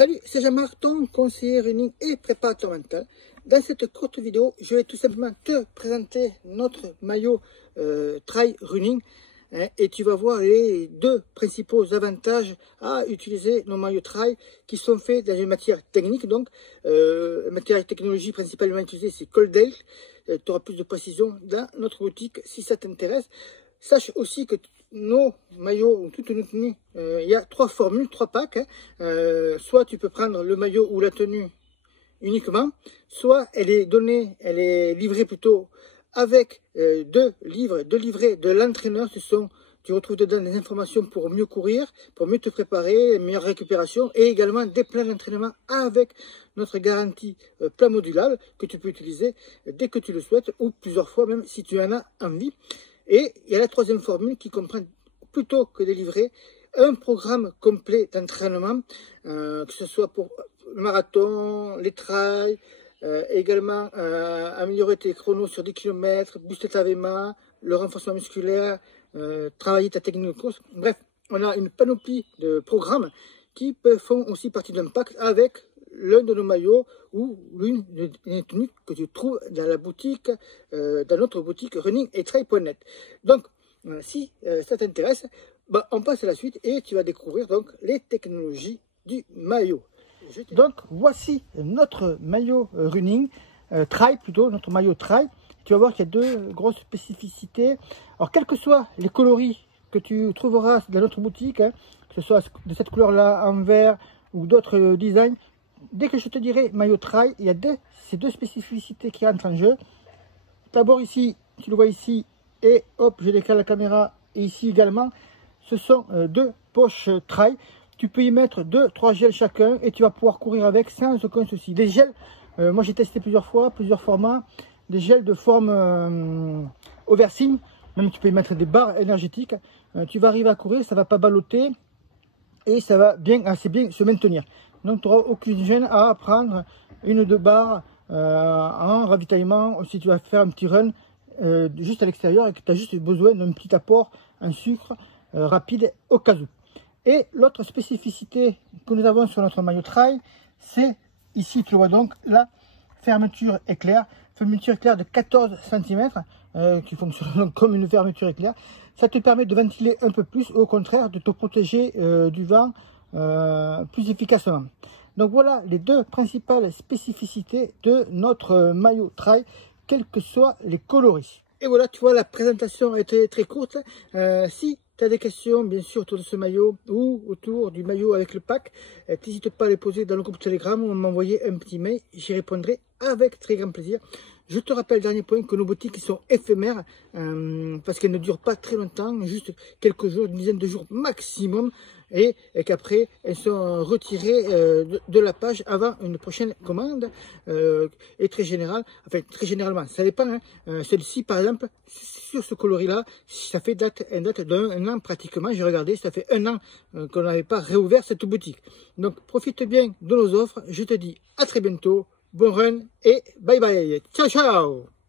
Salut, c'est Jean-Marc, ton conseiller running et préparateur mental. Dans cette courte vidéo, je vais tout simplement te présenter notre maillot trail running et tu vas voir les deux principaux avantages à utiliser nos maillots trail qui sont faits dans une matière technique. Donc, matière technologie principalement utilisée, c'est Coldale. Tu auras plus de précision dans notre boutique si ça t'intéresse. Sache aussi que nos maillots, toute notre tenue, il y a trois formules, trois packs. Soit tu peux prendre le maillot ou la tenue uniquement, soit elle est donnée, elle est livrée plutôt avec deux livrets de l'entraîneur. Tu retrouves dedans des informations pour mieux courir, pour mieux te préparer, meilleure récupération et également des plans d'entraînement avec notre garantie plan modulable que tu peux utiliser dès que tu le souhaites ou plusieurs fois même si tu en as envie. Et il y a la troisième formule qui comprend, plutôt que de livrer, un programme complet d'entraînement, que ce soit pour le marathon, les trails, également améliorer tes chronos sur 10 km, booster ta VMA, le renforcement musculaire, travailler ta technique de course. Bref, on a une panoplie de programmes qui font aussi partie d'un pack avec l'un de nos maillots ou l'une des tenues que tu trouves dans la boutique, dans notre boutique running et trail.net. Donc, si ça t'intéresse, on passe à la suite et tu vas découvrir donc les technologies du maillot. Donc, voici notre maillot running, trail plutôt, notre maillot trail. Tu vas voir qu'il y a deux grosses spécificités. Alors, quels que soient les coloris que tu trouveras dans notre boutique, que ce soit de cette couleur-là en vert ou d'autres designs, dès que je te dirai maillot trail, il y a ces deux spécificités qui entrent en jeu. D'abord ici, tu le vois ici, et hop, je décale la caméra, et ici également, ce sont deux poches trail. Tu peux y mettre 2-3 gels chacun, et tu vas pouvoir courir avec sans aucun souci. Les gels, moi j'ai testé plusieurs fois, plusieurs formats, des gels de forme oversigne, même tu peux y mettre des barres énergétiques. Tu vas arriver à courir, ça ne va pas balloter, et ça va assez bien se maintenir. Donc tu n'auras aucune gêne à prendre une ou deux barres en ravitaillement si tu vas faire un petit run juste à l'extérieur et que tu as juste besoin d'un petit apport en sucre rapide au cas où. Et l'autre spécificité que nous avons sur notre maillot trail, c'est ici, tu le vois donc, la fermeture éclair. Fermeture éclair de 14 cm qui fonctionne donc comme une fermeture éclair. Ça te permet de ventiler un peu plus, au contraire de te protéger du vent plus efficacement. Donc voilà les deux principales spécificités de notre maillot trail, quels que soient les coloris. Et voilà, tu vois, la présentation était très courte. Si tu as des questions, bien sûr, autour de ce maillot ou autour du maillot avec le pack, n'hésite pas à les poser dans le groupe Telegram ou m'envoyer un petit mail. J'y répondrai avec très grand plaisir. Je te rappelle, dernier point, que nos boutiques sont éphémères parce qu'elles ne durent pas très longtemps, juste quelques jours, une dizaine de jours maximum, et qu'après elles sont retirées de la page avant une prochaine commande. Et très généralement, ça dépend. Celle-ci, par exemple, sur ce coloris-là, ça fait date d'un an pratiquement. J'ai regardé, ça fait un an qu'on n'avait pas réouvert cette boutique. Donc profite bien de nos offres. Je te dis à très bientôt. Bon run et bye bye. Ciao, ciao.